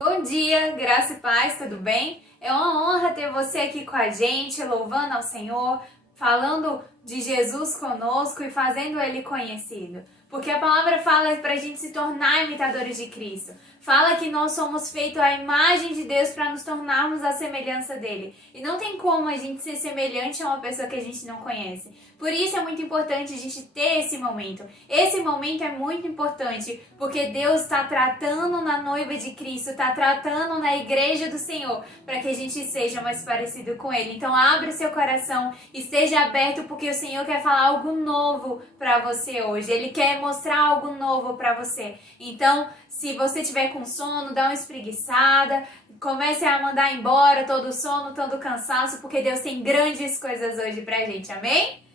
Bom dia, graça e paz, tudo bem? É uma honra ter você aqui com a gente, louvando ao Senhor, falando de Jesus conosco e fazendo Ele conhecido. Porque a palavra fala para a gente se tornar imitadores de Cristo. Fala que nós somos feitos à imagem de Deus para nos tornarmos a semelhança dele. E não tem como a gente ser semelhante a uma pessoa que a gente não conhece. Por isso é muito importante a gente ter esse momento. Esse momento é muito importante porque Deus está tratando na noiva de Cristo, está tratando na igreja do Senhor, para que a gente seja mais parecido com Ele. Então abre o seu coração, esteja aberto porque o Senhor quer falar algo novo para você hoje. Ele quer mostrar algo novo para você. Então, se você tiver com sono, dá uma espreguiçada, comece a mandar embora todo o sono, todo o cansaço, porque Deus tem grandes coisas hoje pra gente, amém?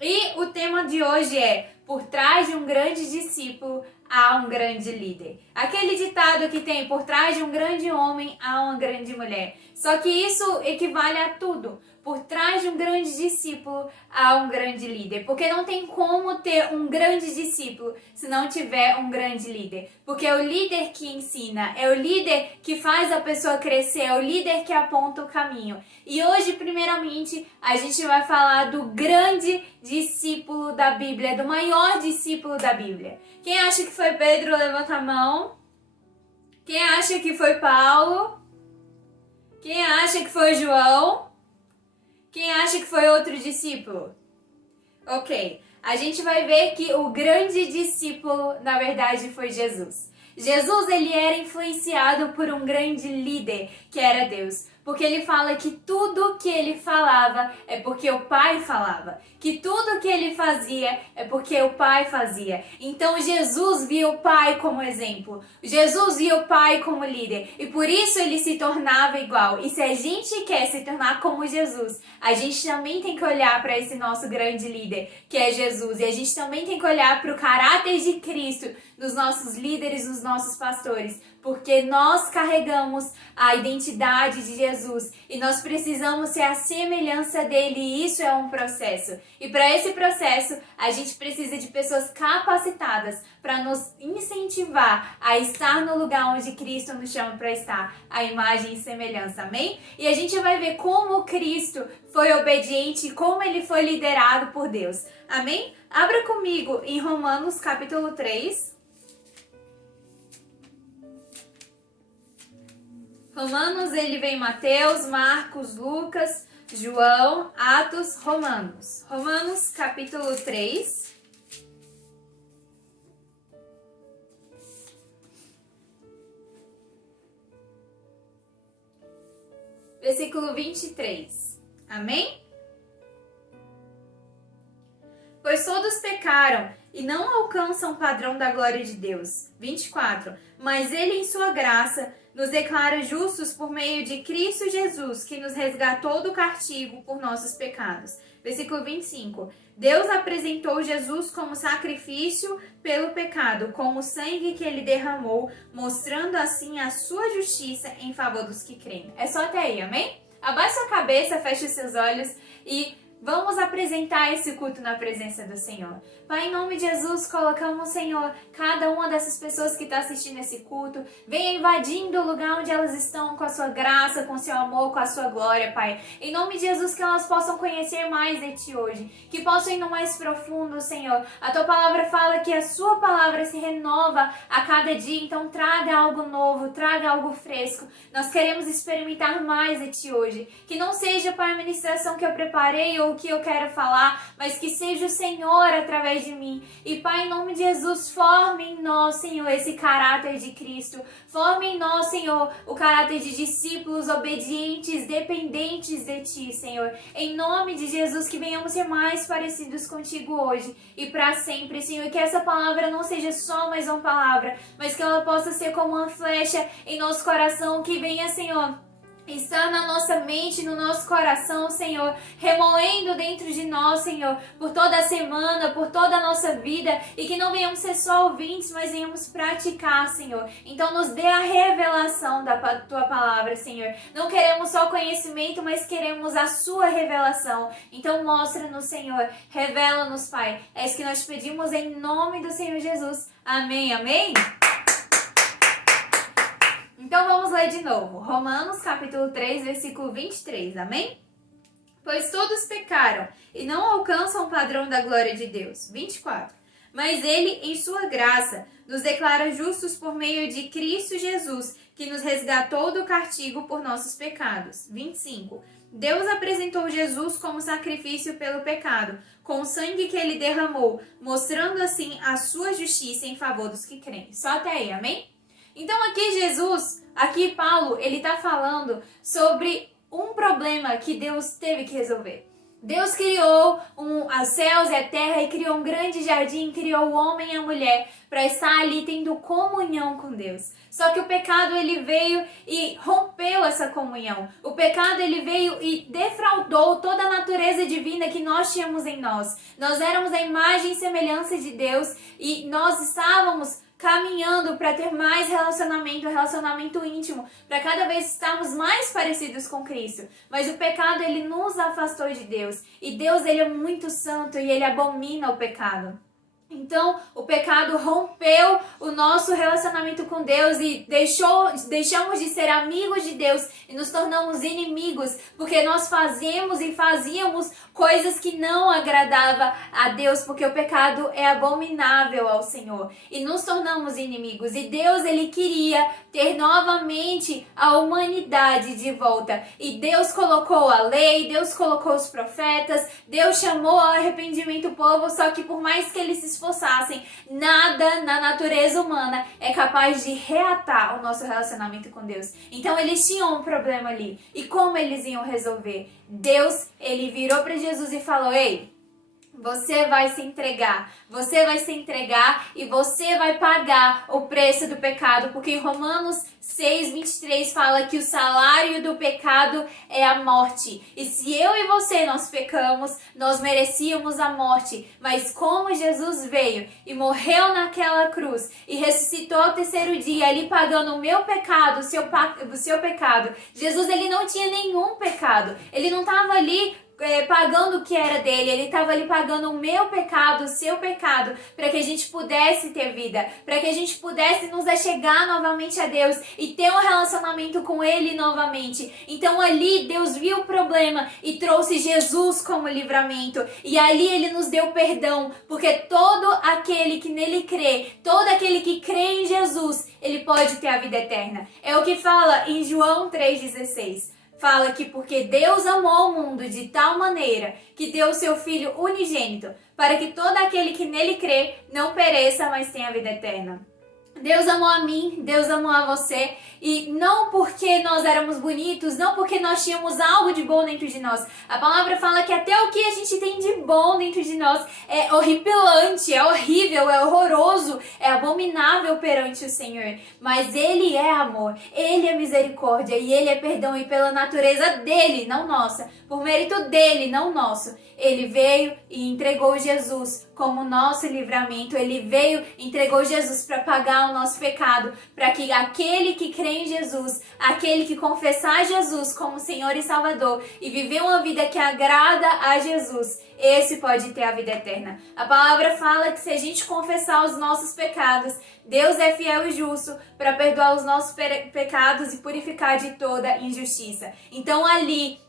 E o tema de hoje é: por trás de um grande discípulo há um grande líder. Aquele ditado que tem: por trás de um grande homem há uma grande mulher. Só que isso equivale a tudo. Por trás de um grande discípulo há um grande líder. Porque não tem como ter um grande discípulo se não tiver um grande líder. Porque é o líder que ensina, é o líder que faz a pessoa crescer, é o líder que aponta o caminho. E hoje, primeiramente, a gente vai falar do grande discípulo da Bíblia, do maior discípulo da Bíblia. Quem acha que foi Pedro, levanta a mão. Quem acha que foi Paulo? Quem acha que foi João? Quem acha que foi outro discípulo? Ok, a gente vai ver que o grande discípulo, na verdade, foi Jesus. Jesus, ele era influenciado por um grande líder, que era Deus. Porque ele fala que tudo que ele falava é porque o Pai falava. Que tudo que ele fazia é porque o Pai fazia. Então Jesus via o Pai como exemplo. Jesus via o Pai como líder. E por isso ele se tornava igual. E se a gente quer se tornar como Jesus, a gente também tem que olhar para esse nosso grande líder, que é Jesus. E a gente também tem que olhar para o caráter de Cristo nos nossos líderes, nos nossos pastores. Porque nós carregamos a identidade de Jesus e nós precisamos ser a semelhança dele, e isso é um processo. E para esse processo, a gente precisa de pessoas capacitadas para nos incentivar a estar no lugar onde Cristo nos chama para estar, a imagem e semelhança, amém? E a gente vai ver como Cristo foi obediente e como ele foi liderado por Deus, amém? Abra comigo em Romanos capítulo 3. Romanos, ele vem Mateus, Marcos, Lucas, João, Atos, Romanos. Romanos, capítulo 3. Versículo 23. Amém? Pois todos pecaram e não alcançam o padrão da glória de Deus. 24. Mas ele, em sua graça, nos declara justos por meio de Cristo Jesus, que nos resgatou do castigo por nossos pecados. Versículo 25. Deus apresentou Jesus como sacrifício pelo pecado, com o sangue que ele derramou, mostrando assim a sua justiça em favor dos que creem. É só até aí, amém? Abaixe sua cabeça, feche os seus olhos e vamos apresentar esse culto na presença do Senhor. Pai, em nome de Jesus, colocamos, Senhor, cada uma dessas pessoas que está assistindo esse culto. Venha invadindo o lugar onde elas estão com a sua graça, com o seu amor, com a sua glória, Pai. Em nome de Jesus, que elas possam conhecer mais de Ti hoje. Que possam ir no mais profundo, Senhor. A Tua palavra fala que a Sua palavra se renova a cada dia. Então traga algo novo, traga algo fresco. Nós queremos experimentar mais de Ti hoje. Que não seja, Pai, a ministração que eu preparei ou o que eu quero falar, mas que seja o Senhor através de mim. E Pai, em nome de Jesus, forme em nós, Senhor, esse caráter de Cristo. Forme em nós, Senhor, o caráter de discípulos obedientes, dependentes de Ti, Senhor. Em nome de Jesus, que venhamos ser mais parecidos contigo hoje e para sempre, Senhor. E que essa palavra não seja só mais uma palavra, mas que ela possa ser como uma flecha em nosso coração, que venha, Senhor, está na nossa mente, no nosso coração, Senhor, remoendo dentro de nós, Senhor, por toda a semana, por toda a nossa vida, e que não venhamos ser só ouvintes, mas venhamos praticar, Senhor. Então nos dê a revelação da Tua palavra, Senhor. Não queremos só conhecimento, mas queremos a Sua revelação. Então mostra-nos, Senhor, revela-nos, Pai. É isso que nós pedimos em nome do Senhor Jesus. Amém, amém? Então vamos ler de novo. Romanos capítulo 3, versículo 23, amém? Pois todos pecaram e não alcançam o padrão da glória de Deus. 24. Mas ele, em sua graça, nos declara justos por meio de Cristo Jesus, que nos resgatou do castigo por nossos pecados. 25. Deus apresentou Jesus como sacrifício pelo pecado, com o sangue que ele derramou, mostrando assim a sua justiça em favor dos que creem. Só até aí, amém? Então aqui Paulo, ele está falando sobre um problema que Deus teve que resolver. Deus criou os céus e a terra e criou um grande jardim, criou o homem e a mulher para estar ali tendo comunhão com Deus. Só que o pecado ele veio e rompeu essa comunhão. O pecado ele veio e defraudou toda a natureza divina que nós tínhamos em nós. Nós éramos a imagem e semelhança de Deus e nós estávamos caminhando para ter mais relacionamento íntimo, para cada vez estarmos mais parecidos com Cristo. Mas o pecado, ele nos afastou de Deus. E Deus, ele é muito santo e ele abomina o pecado. Então, o pecado rompeu o nosso relacionamento com Deus e deixamos de ser amigos de Deus e nos tornamos inimigos, porque nós fazíamos coisas que não agradavam a Deus, porque o pecado é abominável ao Senhor. E nos tornamos inimigos. E Deus, ele queria ter novamente a humanidade de volta. E Deus colocou a lei, Deus colocou os profetas, Deus chamou ao arrependimento o povo, só que por mais que eles se esforçassem, nada na natureza humana é capaz de reatar o nosso relacionamento com Deus. Então eles tinham um problema ali. E como eles iam resolver? Deus, ele virou para Jesus e falou: ei, você vai se entregar e você vai pagar o preço do pecado, porque em Romanos 6:23 fala que o salário do pecado é a morte. E se eu e você nós pecamos, nós merecíamos a morte. Mas como Jesus veio e morreu naquela cruz e ressuscitou ao terceiro dia, ali pagando o meu pecado, o seu pecado. Jesus, ele não tinha nenhum pecado. Ele não estava ali pagando o que era dele, ele estava ali pagando o meu pecado, o seu pecado, para que a gente pudesse ter vida, para que a gente pudesse nos achegar novamente a Deus e ter um relacionamento com ele novamente. Então ali Deus viu o problema e trouxe Jesus como livramento, e ali ele nos deu perdão, porque todo aquele que nele crê, todo aquele que crê em Jesus, ele pode ter a vida eterna. É o que fala em João 3,16. Fala que porque Deus amou o mundo de tal maneira que deu o seu Filho unigênito, para que todo aquele que nele crê não pereça, mas tenha a vida eterna. Deus amou a mim, Deus amou a você, e não porque nós éramos bonitos, não porque nós tínhamos algo de bom dentro de nós. A palavra fala que até o que a gente tem de bom dentro de nós é horripilante, é horrível, é horroroso, é abominável perante o Senhor. Mas Ele é amor, Ele é misericórdia e Ele é perdão, e pela natureza dEle, não nossa, por mérito dEle, não nosso, Ele veio e entregou Jesus como nosso livramento. Ele veio e entregou Jesus para pagar o nosso pecado, para que aquele que crê em Jesus, aquele que confessar Jesus como Senhor e Salvador e viver uma vida que agrada a Jesus, esse pode ter a vida eterna. A palavra fala que se a gente confessar os nossos pecados, Deus é fiel e justo para perdoar os nossos pecados e purificar de toda injustiça. Então ali,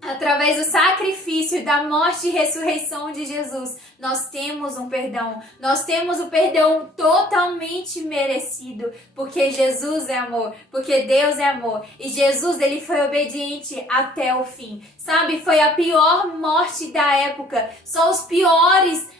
através do sacrifício, da morte e ressurreição de Jesus, nós temos um perdão. Nós temos o perdão totalmente merecido, porque Jesus é amor, porque Deus é amor. E Jesus, ele foi obediente até o fim. Sabe, foi a pior morte da época. Só os piores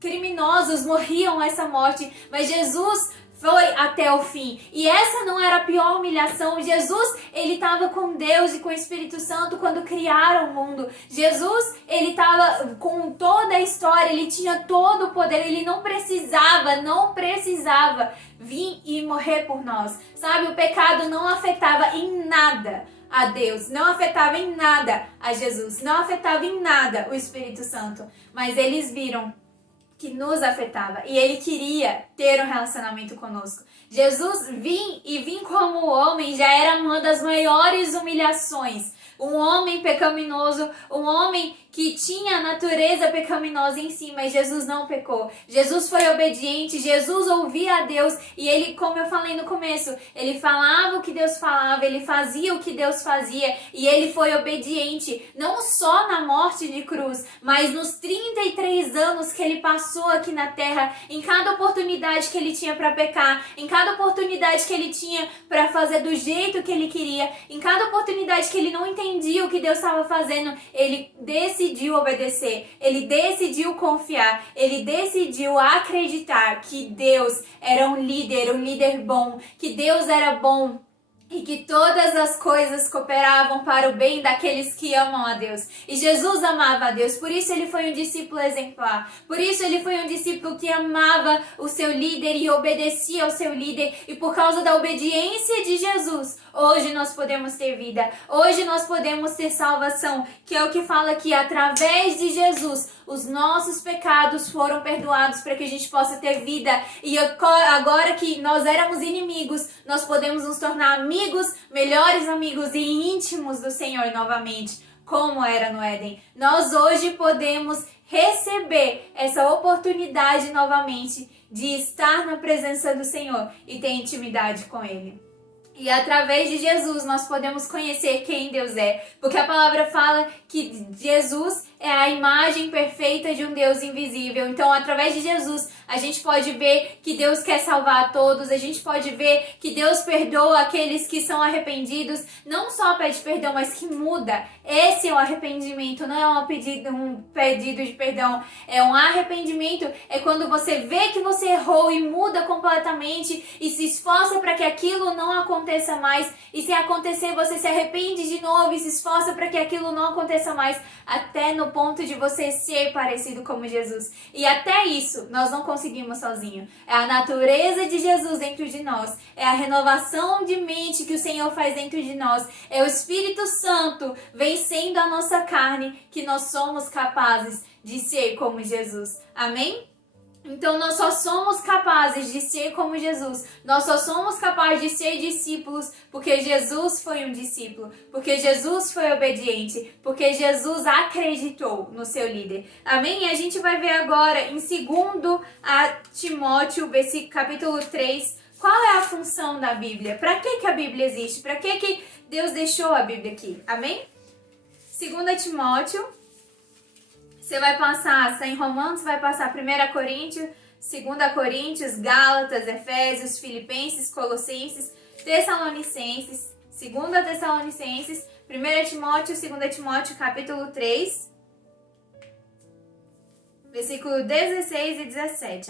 criminosos morriam essa morte, mas Jesus foi até o fim. E essa não era a pior humilhação. Jesus, ele estava com Deus e com o Espírito Santo quando criaram o mundo. Jesus, ele estava com toda a história, ele tinha todo o poder, ele não precisava vir e morrer por nós. Sabe, o pecado não afetava em nada a Deus, não afetava em nada a Jesus, não afetava em nada o Espírito Santo. Mas eles viram que nos afetava, e ele queria ter um relacionamento conosco. Jesus vir como homem já era uma das maiores humilhações. Um homem pecaminoso, um homem que tinha a natureza pecaminosa em si, mas Jesus não pecou. Jesus foi obediente, Jesus ouvia a Deus e ele, como eu falei no começo, ele falava o que Deus falava, ele fazia o que Deus fazia e ele foi obediente, não só na morte de cruz, mas nos 33 anos que ele passou aqui na terra, em cada oportunidade que ele tinha para pecar, em cada oportunidade que ele tinha para fazer do jeito que ele queria, em cada oportunidade que ele não entendia o que Deus estava fazendo, ele decidiu obedecer, ele decidiu confiar, ele decidiu acreditar que Deus era um líder bom, que Deus era bom e que todas as coisas cooperavam para o bem daqueles que amam a Deus. E Jesus amava a Deus, por isso ele foi um discípulo exemplar. Por isso ele foi um discípulo que amava o seu líder e obedecia ao seu líder. E por causa da obediência de Jesus, hoje nós podemos ter vida. Hoje nós podemos ter salvação, que é o que fala que através de Jesus os nossos pecados foram perdoados para que a gente possa ter vida. E agora que nós éramos inimigos, nós podemos nos tornar amigos, melhores amigos e íntimos do Senhor novamente, como era no Éden. Nós hoje podemos receber essa oportunidade novamente de estar na presença do Senhor e ter intimidade com Ele. E através de Jesus nós podemos conhecer quem Deus é, porque a palavra fala que Jesus é a imagem perfeita de um Deus invisível. Então, através de Jesus, a gente pode ver que Deus quer salvar a todos, a gente pode ver que Deus perdoa aqueles que são arrependidos, não só pede perdão, mas que muda. Esse é o arrependimento, não é um pedido de perdão, é um arrependimento, é quando você vê que você errou e muda completamente e se esforça para que aquilo não aconteça mais, e se acontecer, você se arrepende de novo e se esforça para que aquilo não aconteça mais, até no ponto de você ser parecido como Jesus. E até isso nós não conseguimos sozinho. É a natureza de Jesus dentro de nós, é a renovação de mente que o Senhor faz dentro de nós, é o Espírito Santo vencendo a nossa carne, que nós somos capazes de ser como Jesus. Amém? Então nós só somos capazes de ser como Jesus, nós só somos capazes de ser discípulos porque Jesus foi um discípulo, porque Jesus foi obediente, porque Jesus acreditou no seu líder. Amém? E a gente vai ver agora em 2 Timóteo, capítulo 3, qual é a função da Bíblia? Para que a Bíblia existe? Para que Deus deixou a Bíblia aqui? Amém? 2 Timóteo. Você vai passar, está em Romanos, vai passar 1 Coríntios, 2 Coríntios, Gálatas, Efésios, Filipenses, Colossenses, Tessalonicenses, 2 Tessalonicenses, 1 Timóteo, 2 Timóteo, capítulo 3, versículo 16 e 17.